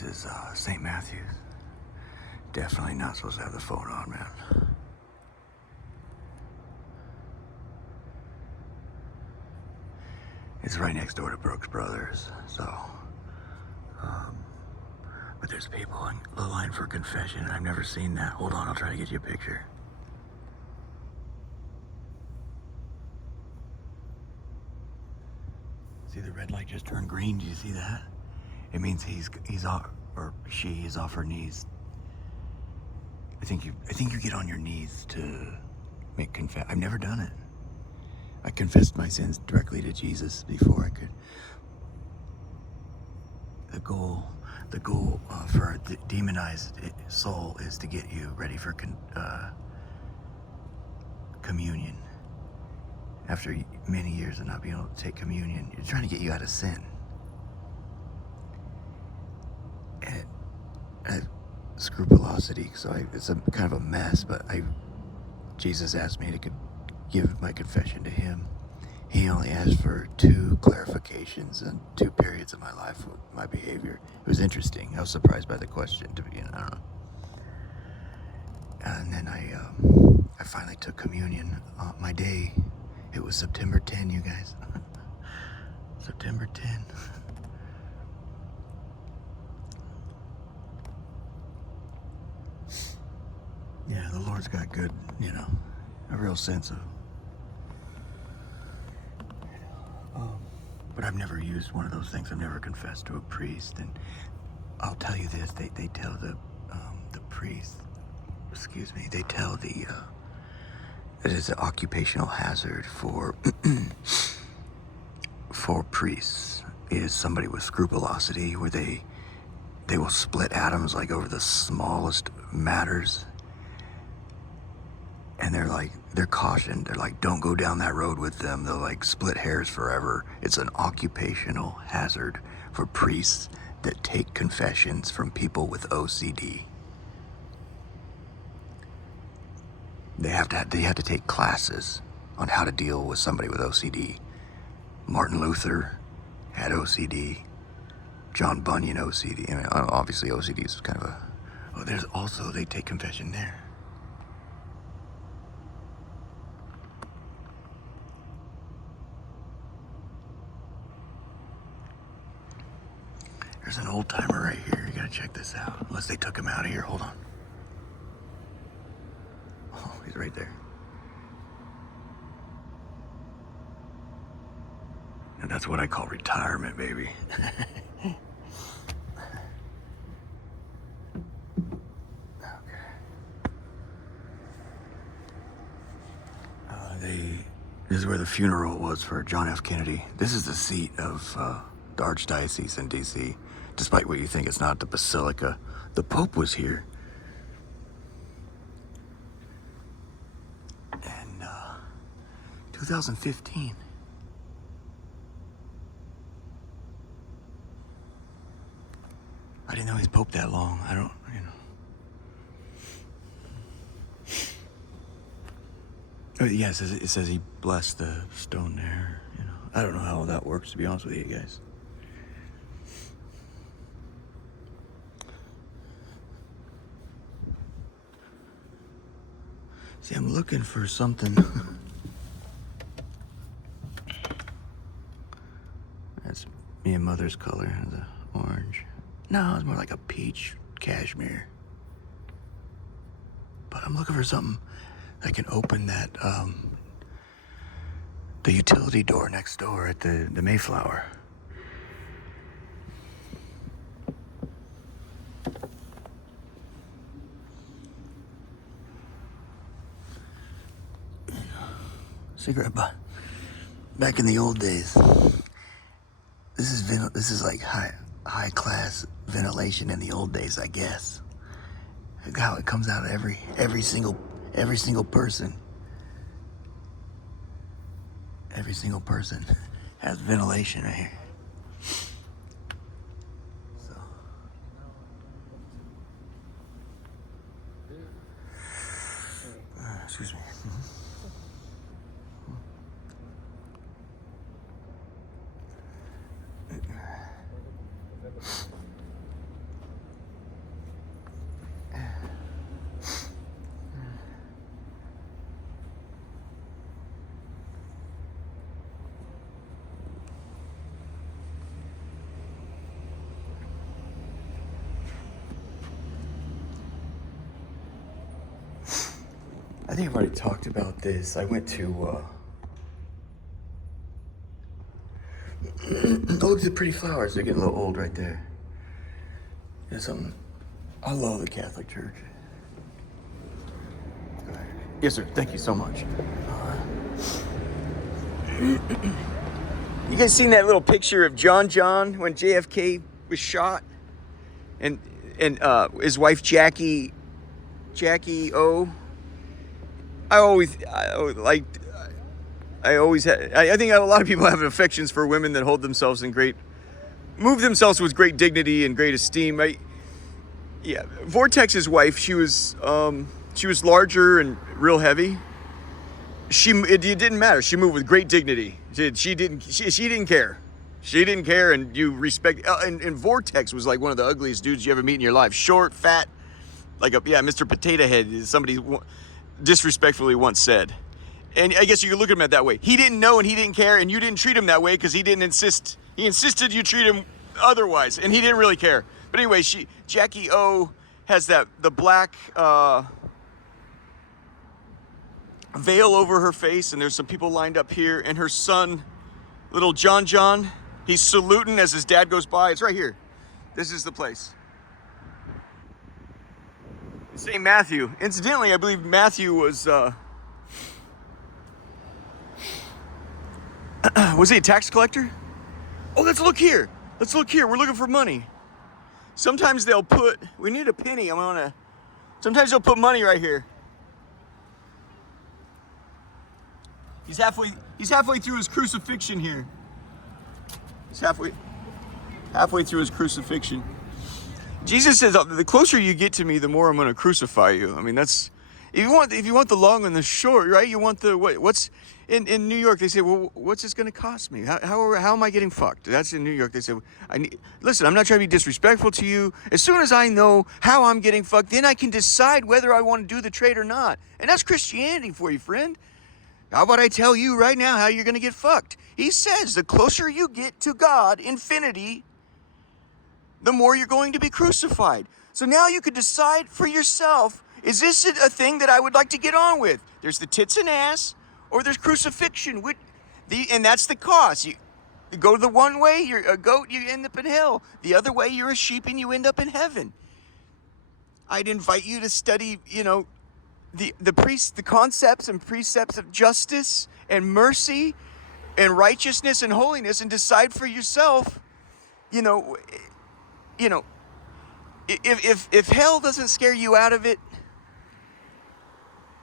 This is St. Matthew's. Definitely not supposed to have the phone on, man. It's right next door to Brooks Brothers, so. But there's people in the line for confession. I've never seen that. Hold on, I'll try to get you a picture. See, the red light just turned green. Do you see that? It means he's off, or she is off her knees. I think you get on your knees to make confess. I've never done it. I confessed my sins directly to Jesus before I could. The goal for the demonized soul is to get you ready for communion. After many years of not being able to take communion, you're trying to get you out of sin. And scrupulosity, so it's a kind of a mess. But Jesus asked me to give my confession to Him. He only asked for 2 clarifications and 2 periods of my life with my behavior. It was interesting. I was surprised by the question to begin. I don't know. And then I finally took communion. My day, it was September 10, you guys. September 10. Yeah, the Lord's got good, a real sense of. But I've never used one of those things. I've never confessed to a priest. And I'll tell you this: they tell the priest, they tell it is an occupational hazard for for priests is somebody with scrupulosity, where they will split atoms like over the smallest matters. And they're cautioned. They're like, don't go down that road with them. They'll like split hairs forever. It's an occupational hazard for priests that take confessions from people with OCD. They have to take classes on how to deal with somebody with OCD. Martin Luther had OCD. John Bunyan OCD. I mean, obviously OCD is kind of a. Oh, there's also they take confession there. There's an old timer right here. You gotta check this out. Unless they took him out of here. Hold on. Oh, he's right there. And that's what I call retirement, baby. This is where the funeral was for John F. Kennedy. This is the seat of the Archdiocese in D.C. Despite what you think, it's not the Basilica. The Pope was here. And 2015. I didn't know he was Pope that long. I don't. Oh, yeah, it says he blessed the stone there. I don't know how that works, to be honest with you guys. See, I'm looking for something. That's me and Mother's color, the orange. No, it's more like a peach cashmere. But I'm looking for something that can open that, the utility door next door at the Mayflower. Cigarette butt. Back in the old days, this is like high class ventilation in the old days, I guess. How it comes out of every single person. Every single person has ventilation right here. So. Excuse me. think I've already talked about this. I went to, oh, look at the pretty flowers. They're getting a little old right there. There's something. I love the Catholic Church. Yes, sir. Thank you so much. You guys seen that little picture of John when JFK was shot, and his wife Jackie O. I think a lot of people have affections for women that move themselves with great dignity and great esteem. Yeah, Vortex's wife, she was larger and real heavy. It didn't matter. She moved with great dignity. She didn't care. She didn't care, and you respect. And Vortex was like one of the ugliest dudes you ever meet in your life. Short, fat, Mr. Potato Head, as somebody disrespectfully once said. And I guess you could look at him at that way. He didn't know and he didn't care, and you didn't treat him that way because he didn't insist. He insisted you treat him otherwise, and he didn't really care. But anyway, Jackie O has the black veil over her face, and there's some people lined up here, and her son, little John, he's saluting as his dad goes by. It's right here. This is the place. St. Matthew. Incidentally, I believe Matthew was was he a tax collector? Oh, let's look here. We're looking for money. Sometimes we need a penny. Sometimes they'll put money right here. He's halfway through his crucifixion here. He's halfway through his crucifixion. Jesus says, the closer you get to me, the more I'm going to crucify you. I mean, that's, if you want the long and the short, right? You want what's in New York, they say, well, what's this going to cost me? How am I getting fucked? That's in New York. They say, listen, I'm not trying to be disrespectful to you. As soon as I know how I'm getting fucked, then I can decide whether I want to do the trade or not. And that's Christianity for you, friend. How about I tell you right now how you're going to get fucked? He says the closer you get to God, infinity, the more you're going to be crucified. So now you could decide for yourself, is this a thing that I would like to get on with? There's the tits and ass, or there's crucifixion. And that's the cost. You go the one way, you're a goat, you end up in hell. The other way, you're a sheep and you end up in heaven. I'd invite you to study, the concepts and precepts of justice and mercy and righteousness and holiness, and decide for yourself, if hell doesn't scare you out of it,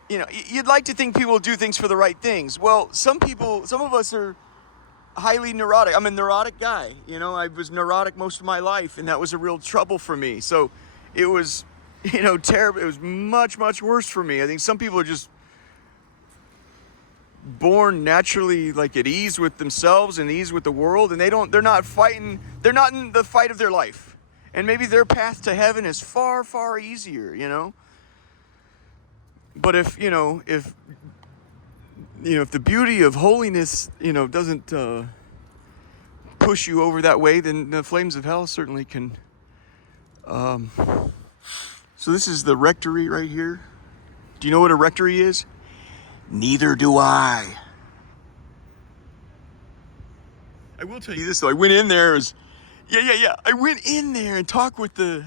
you'd like to think people do things for the right things. Well, some of us are highly neurotic. I'm a neurotic guy. I was neurotic most of my life, and that was a real trouble for me. So it was, terrible. It was much, much worse for me. I think some people are just born naturally at ease with themselves and ease with the world, and they're not fighting. They're not in the fight of their life. And maybe their path to heaven is far, far easier, But if the beauty of holiness, doesn't push you over that way, then the flames of hell certainly can. So this is the rectory right here. Do you know what a rectory is? Neither do I. I will tell you this though. I went in there I went in there and talked with as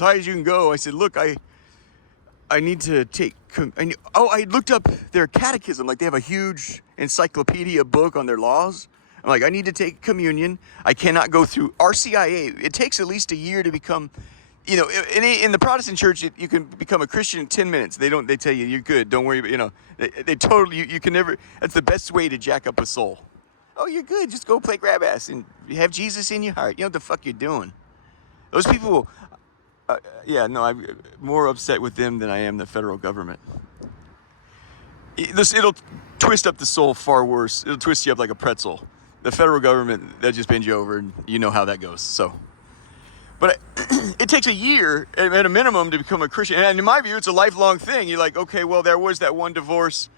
high as you can go. I said, look, I need to take, I looked up their catechism. They have a huge encyclopedia book on their laws. I'm like, I need to take communion. I cannot go through RCIA. It takes at least a year to become, in the Protestant church, you can become a Christian in 10 minutes. They tell you, you're good. Don't worry about, they totally, you can never, that's the best way to jack up a soul. Oh, you're good. Just go play grab ass and have Jesus in your heart. You know what the fuck you're doing. Those people, I'm more upset with them than I am the federal government. It'll twist up the soul far worse. It'll twist you up like a pretzel. The federal government, that just bends you over, and you know how that goes. So, but it takes a year at a minimum to become a Christian. And in my view, it's a lifelong thing. You're like, okay, well, there was that one divorce.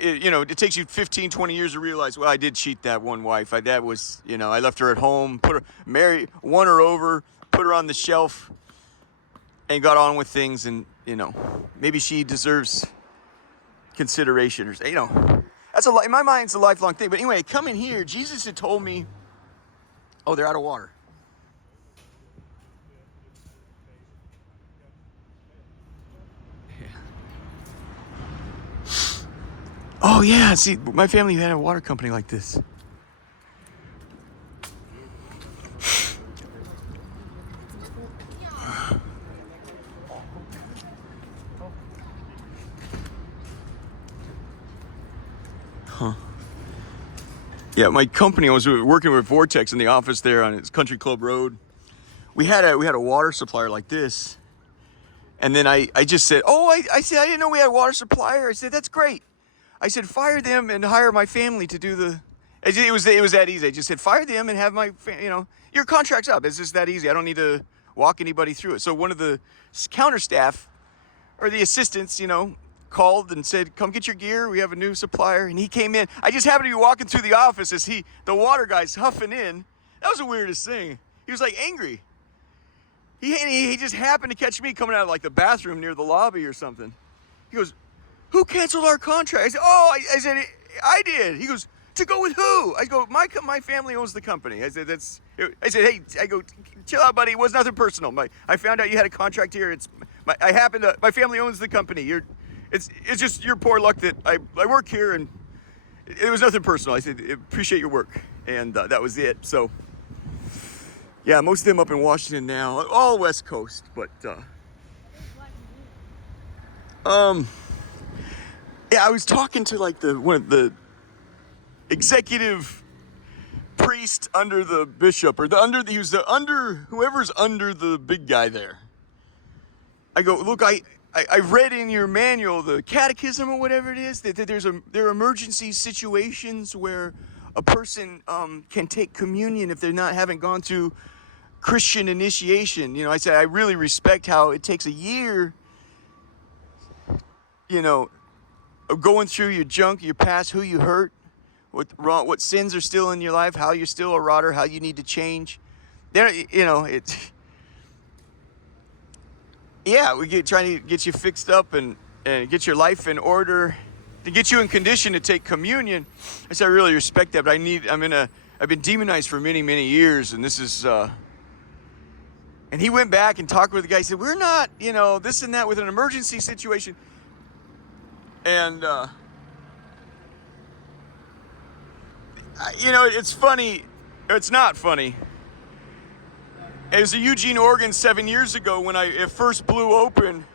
It takes you 15, 20 years to realize, well, I did cheat that one wife. I left her at home, won her over, put her on the shelf, and got on with things. And, maybe she deserves consideration, or that's in my mind, it's a lifelong thing. But anyway, coming here, Jesus had told me, oh, they're out of water. Oh yeah, see, my family had a water company like this. Huh. Yeah, my company, I was working with Vortex in the office there on its Country Club Road. We had a water supplier like this. And then I just said, oh, I said, I didn't know we had a water supplier. I said, that's great. I said, fire them and hire my family to do the, it was that easy. I just said, fire them and have my, your contract's up. It's just that easy. I don't need to walk anybody through it. So one of the counter staff, or the assistants, called and said, come get your gear. We have a new supplier. And he came in. I just happened to be walking through the office as the water guy's huffing in. That was the weirdest thing. He was like angry. He just happened to catch me coming out of like the bathroom near the lobby or something. He goes, who canceled our contract? I said, oh, I said, I did. He goes, to go with who? I go, my family owns the company. I said, hey, I go, chill out, buddy. It was nothing personal. I found out you had a contract here. My family owns the company. It's just your poor luck that I work here, and it was nothing personal. I said, appreciate your work. And that was it. So, yeah, most of them up in Washington now, all West Coast, but, yeah, I was talking to like one of the executive priest under the bishop, or whoever's under the big guy there. I go, look, I read in your manual, the catechism or whatever it is, that there are emergency situations where a person can take communion if haven't gone through Christian initiation. I said, I really respect how it takes a year, of going through your junk, your past, who you hurt, what sins are still in your life, how you're still a rotter, how you need to change. Yeah, trying to get you fixed up and get your life in order, to get you in condition to take communion. I said, I really respect that, but I've been demonized for many, many years, and this is, and he went back and talked with the guy. He said, we're not, this and that with an emergency situation. And, it's funny. It's not funny. It was in Eugene, Oregon 7 years ago when it first blew open.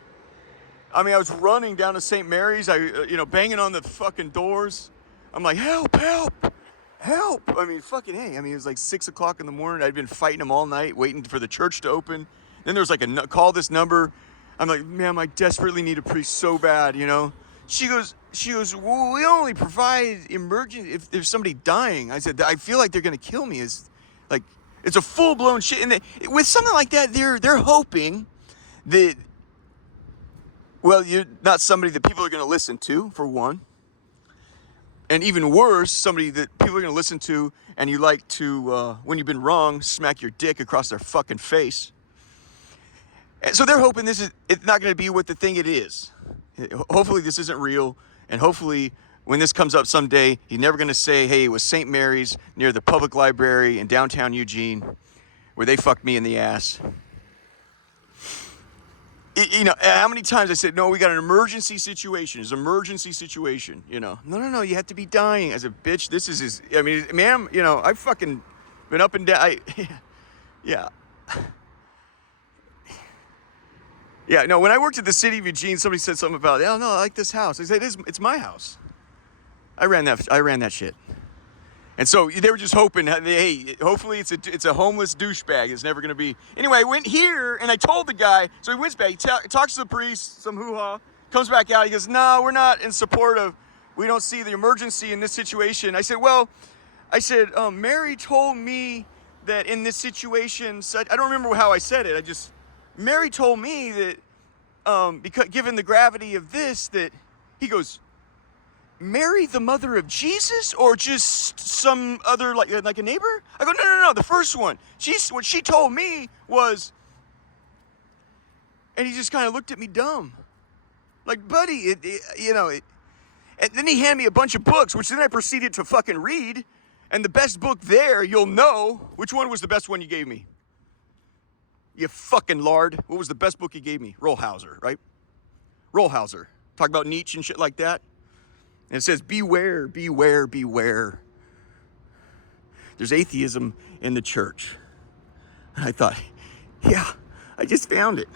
I was running down to St. Mary's, banging on the fucking doors. I'm like, help, help, help. Fucking hey. It was like 6 o'clock in the morning. I'd been fighting them all night, waiting for the church to open. Then there was like call this number. I'm like, ma'am, I desperately need a priest so bad, She goes, well, we only provide emergency if there's somebody dying. I said, I feel like they're going to kill me. It's a full-blown shit. And with something like that, they're hoping that, well, you're not somebody that people are going to listen to, for one. And even worse, somebody that people are going to listen to and you like to, when you've been wrong, smack your dick across their fucking face. And so they're hoping it's not going to be what the thing it is. Hopefully this isn't real, and hopefully when this comes up someday, he's never going to say, hey, it was St. Mary's near the public library in downtown Eugene where they fucked me in the ass. How many times I said, no, we got an emergency situation. It's an emergency situation, No, you have to be dying. I said, bitch, this is ma'am, I've fucking been up and down. Yeah. Yeah, no, when I worked at the city of Eugene, somebody said something about, oh, no, I like this house. I said, it's my house. I ran that shit. And so they were just hoping, hey, hopefully it's a homeless douchebag. It's never going to be. Anyway, I went here, and I told the guy, so he went back, he talks to the priest, some hoo-ha, comes back out, he goes, no, we're not in support of, we don't see the emergency in this situation. I said, Mary told me that in this situation, I don't remember how I said it, Mary told me that, because given the gravity of this, that he goes, Mary, the mother of Jesus, or just some other, like a neighbor? I go, no, the first one. What she told me was, and he just kind of looked at me dumb. Like, buddy, And then he handed me a bunch of books, which then I proceeded to fucking read. And the best book there, you'll know. Which one was the best one you gave me? You fucking lard. What was the best book you gave me? Rollhauser, right? Rollhauser. Talk about Nietzsche and shit like that. And it says, beware, beware, beware. There's atheism in the church. And I thought, yeah, I just found it.